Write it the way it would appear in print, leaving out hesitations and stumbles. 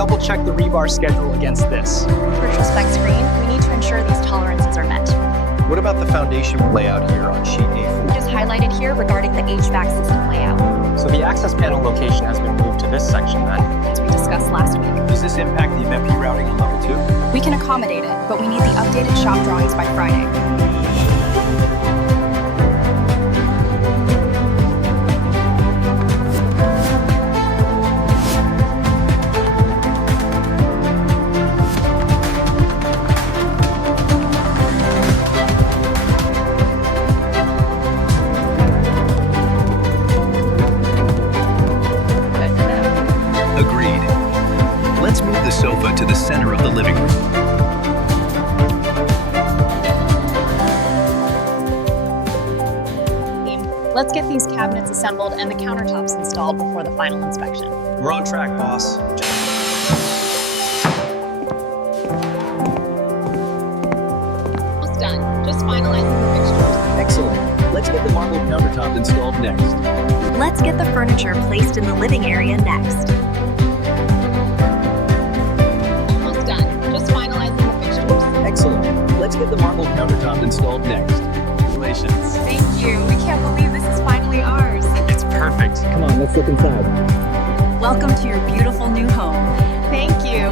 double check the rebar schedule against this. Virtual spec screen, we need to ensure these tolerances are met. What about the foundation layout here on sheet A4? It is highlighted here regarding the HVAC system layout, So the access panel location has been moved to this section then. as we discussed last week. Does this impact the MEP routing on level 2? We can accommodate it, but we need the updated shop drawings by Friday. Agreed. Let's move the sofa to the center of the living room. Let's get these cabinets assembled and the countertops installed before the final inspection. We're on track, boss. Almost done. Just finalizing the fixtures. Excellent. Let's get the marble countertop installed next. Let's get the furniture placed in the living area next. Almost done. Just finalizing the fixtures. Excellent. Let's get the marble countertop installed next. Congratulations. Thank you. We can't believe this is finally ours. It's perfect. Come on, let's look inside. Welcome to your beautiful new home. Thank you.